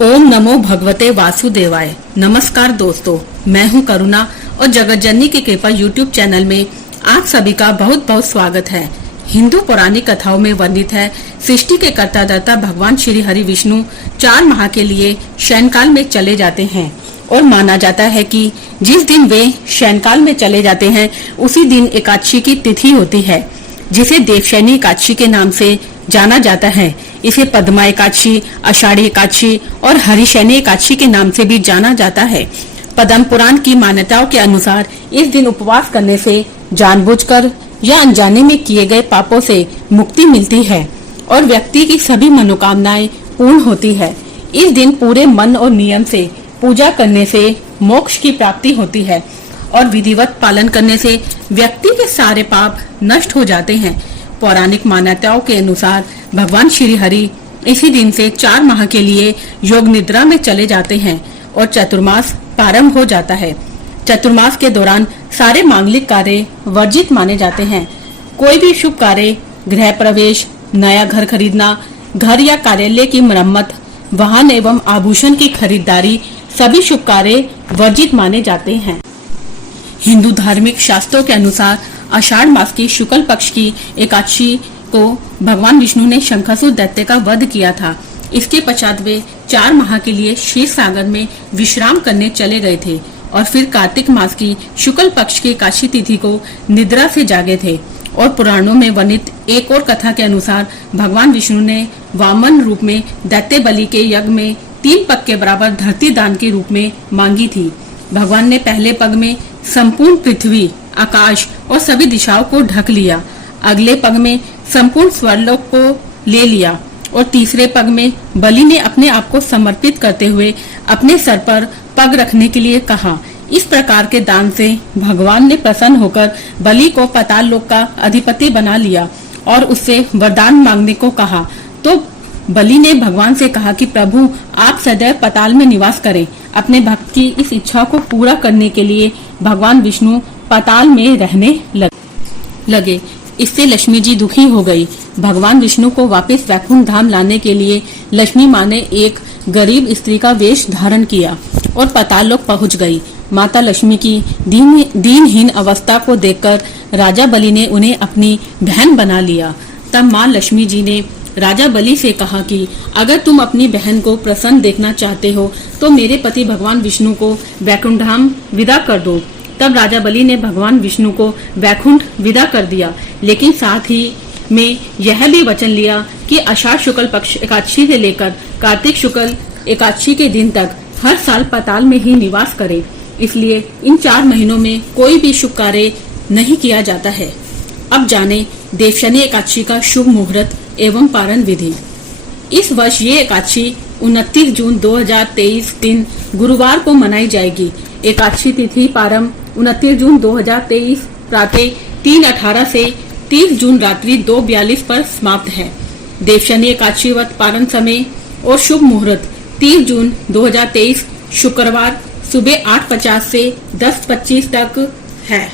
ओम नमो भगवते वासुदेवाय। नमस्कार दोस्तों, मैं हूं करुणा और जगत जननी की कृपा यूट्यूब चैनल में आप सभी का बहुत बहुत स्वागत है। हिंदू पौराणिक कथाओं में वर्णित है, सृष्टि के कर्ता धर्ता भगवान श्री हरि विष्णु 4 माह के लिए शयनकाल में चले जाते हैं और माना जाता है कि जिस दिन वे शयनकाल में चले जाते हैं उसी दिन एकादशी की तिथि होती है, जिसे देवशयनी एकादशी के नाम से जाना जाता है। इसे पद्मा एकादशी, आषाढ़ी एकादशी और हरिशयनी एकादशी के नाम से भी जाना जाता है। पद्म पुराण की मान्यताओं के अनुसार इस दिन उपवास करने से जानबूझकर या अनजाने में किए गए पापों से मुक्ति मिलती है और व्यक्ति की सभी मनोकामनाएं पूर्ण होती है। इस दिन पूरे मन और नियम से पूजा करने से मोक्ष की प्राप्ति होती है और विधिवत पालन करने से व्यक्ति के सारे पाप नष्ट हो जाते हैं। पौराणिक मान्यताओं के अनुसार भगवान श्री हरि इसी दिन से 4 माह के लिए योग निद्रा में चले जाते हैं और चतुर्मास प्रारंभ हो जाता है। चतुर्मास के दौरान सारे मांगलिक कार्य वर्जित माने जाते हैं। कोई भी शुभ कार्य, गृह प्रवेश, नया घर खरीदना, घर या कार्यालय की मरम्मत, वाहन एवं आभूषण की खरीदारी, सभी शुभ कार्य वर्जित माने जाते हैं। हिंदू धार्मिक शास्त्रों के अनुसार आषाढ़ मास की शुक्ल पक्ष की एकादशी को भगवान विष्णु ने शंखासुर दैत्य का वध किया था। इसके पश्चात वे 4 माह के लिए क्षीर सागर में विश्राम करने चले गए थे और फिर कार्तिक मास की शुक्ल पक्ष की एकादशी तिथि को निद्रा से जागे थे। और पुराणों में वर्णित एक और कथा के अनुसार भगवान विष्णु ने वामन रूप में दैत्य बलि के यज्ञ में 3 पग के बराबर धरती दान के रूप में मांगी थी। भगवान ने पहले पग में संपूर्ण पृथ्वी, आकाश और सभी दिशाओं को ढक लिया, अगले पग में संपूर्ण स्वर्गलोक को ले लिया और तीसरे पग में बलि ने अपने आप को समर्पित करते हुए अपने सर पर पग रखने के लिए कहा। इस प्रकार के दान से भगवान ने प्रसन्न होकर बलि को पाताल लोक का अधिपति बना लिया और उससे वरदान मांगने को कहा। तो बलि ने भगवान से कहा कि प्रभु, आप सदैव पाताल में निवास करें। अपने भक्त की इस इच्छा को पूरा करने के लिए भगवान विष्णु पाताल में रहने लगे। इससे लक्ष्मी जी दुखी हो गई। भगवान विष्णु को वापस वैकुंठ धाम लाने के लिए लक्ष्मी माँ ने एक गरीब स्त्री का वेश धारण किया और पाताल लोक पहुँच गई। माता लक्ष्मी की दीनहीन अवस्था को देखकर राजा बलि ने उन्हें अपनी बहन बना लिया। तब माँ लक्ष्मी जी ने राजा बलि से कहा कि अगर तुम अपनी बहन को प्रसन्न देखना चाहते हो तो मेरे पति भगवान विष्णु को वैकुंठ धाम विदा कर दो। तब राजा बलि ने भगवान विष्णु को वैकुंठ विदा कर दिया, लेकिन साथ ही में यह भी वचन लिया कि आषाढ़ शुक्ल पक्ष एकादशी से लेकर कार्तिक शुक्ल एकादशी के दिन तक हर साल पाताल में ही निवास करे। इसलिए इन 4 महीनों में कोई भी शुभ कार्य नहीं किया जाता है। अब जाने देवशयनी एकादशी का शुभ मुहूर्त एवं पारण विधि। इस वर्ष ये एकादशी 29 जून 2023 दिन गुरुवार को मनाई जाएगी। एकादशी तिथि प्रारंभ 29 जून 2023 प्रातः 3:18 से 30 जून रात्रि 2:42 पर समाप्त है। देवशयनी एकादशी व्रत पारण समय और शुभ मुहूर्त 30 जून 2023 शुक्रवार सुबह 8:50 से 10:25 तक है।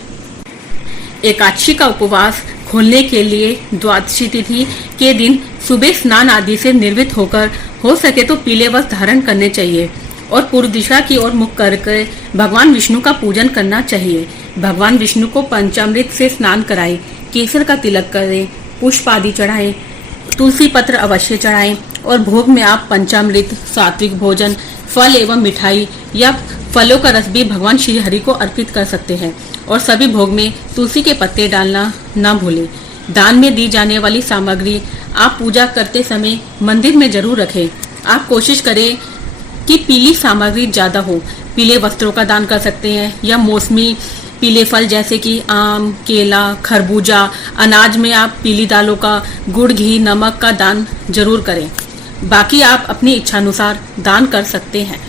एकादशी का उपवास खोलने के लिए द्वादशी तिथि के दिन सुबह स्नान आदि से निर्वृत्त होकर हो सके तो पीले वस्त्र धारण करने चाहिए और पूर्व दिशा की ओर मुख करके भगवान विष्णु का पूजन करना चाहिए। भगवान विष्णु को पंचामृत से स्नान कराएं, केसर का तिलक करें, पुष्प आदि चढ़ाएं, तुलसी पत्र अवश्य चढ़ाएं और भोग में आप पंचामृत, सात्विक भोजन, फल एवं मिठाई या फलों का रस भी भगवान श्री हरि को अर्पित कर सकते हैं और सभी भोग में तुलसी के पत्ते डालना न भूलें। दान में दी जाने वाली सामग्री आप पूजा करते समय मंदिर में जरूर रखें। आप कोशिश करें कि पीली सामग्री ज्यादा हो। पीले वस्त्रों का दान कर सकते हैं या मौसमी पीले फल जैसे कि आम, केला, खरबूजा। अनाज में आप पीली दालों का, गुड़, घी, नमक का दान जरूर करें। बाकी आप अपनी इच्छानुसार दान कर सकते हैं।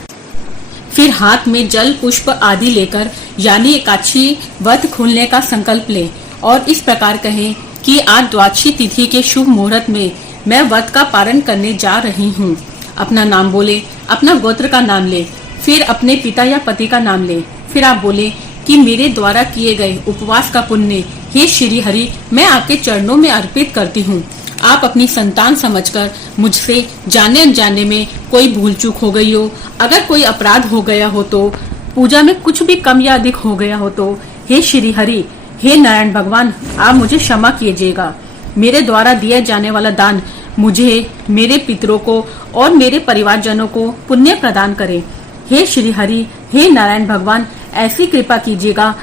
फिर हाथ में जल, पुष्प आदि लेकर यानी एकादशी व्रत खोलने का संकल्प लें और इस प्रकार कहें कि आज द्वादशी तिथि के शुभ मुहूर्त में मैं व्रत का पारण करने जा रही हूँ। अपना नाम बोले, अपना गोत्र का नाम ले, फिर अपने पिता या पति का नाम ले। फिर आप बोले कि मेरे द्वारा किए गए उपवास का पुण्य हे श्री हरि मैं आपके चरणों में अर्पित करती हूँ। आप अपनी संतान समझकर मुझसे जाने अनजाने में कोई भूल चूक हो गई हो, अगर कोई अपराध हो गया हो तो, पूजा में कुछ भी कम या अधिक हो गया हो तो हे श्री हरि, हे नारायण भगवान, आप मुझे क्षमा कीजिएगा। मेरे द्वारा दिया जाने वाला दान मुझे, मेरे पितरों को और मेरे परिवारजनों को पुण्य प्रदान करे। हे श्री हरि, हे नारायण भगवान, ऐसी कृपा कीजिएगा।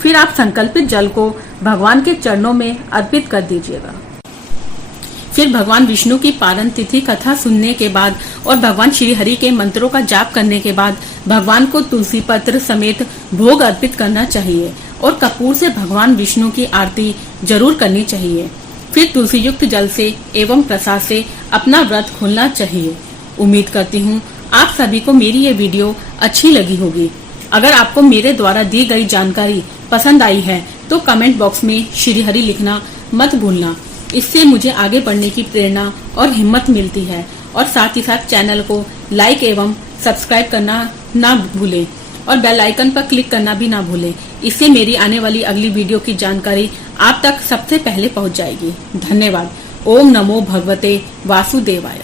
फिर आप संकल्पित जल को भगवान के चरणों में अर्पित कर दीजिएगा। फिर भगवान विष्णु की पारण तिथि कथा सुनने के बाद और भगवान श्री हरि के मंत्रों का जाप करने के बाद भगवान को तुलसी पत्र समेत भोग अर्पित करना चाहिए और कपूर से भगवान विष्णु की आरती जरूर करनी चाहिए। फिर तुलसी युक्त जल से एवं प्रसाद से अपना व्रत खोलना चाहिए। उम्मीद करती हूँ आप सभी को मेरी ये वीडियो अच्छी लगी होगी। अगर आपको मेरे द्वारा दी गई जानकारी पसंद आई है तो कमेंट बॉक्स में श्री हरि लिखना मत भूलना। इससे मुझे आगे बढ़ने की प्रेरणा और हिम्मत मिलती है। और साथ ही साथ चैनल को लाइक एवं सब्सक्राइब करना ना भूलें और बेल आइकन पर क्लिक करना भी ना भूलें। इससे मेरी आने वाली अगली वीडियो की जानकारी आप तक सबसे पहले पहुंच जाएगी। धन्यवाद। ओम नमो भगवते वासुदेवाय।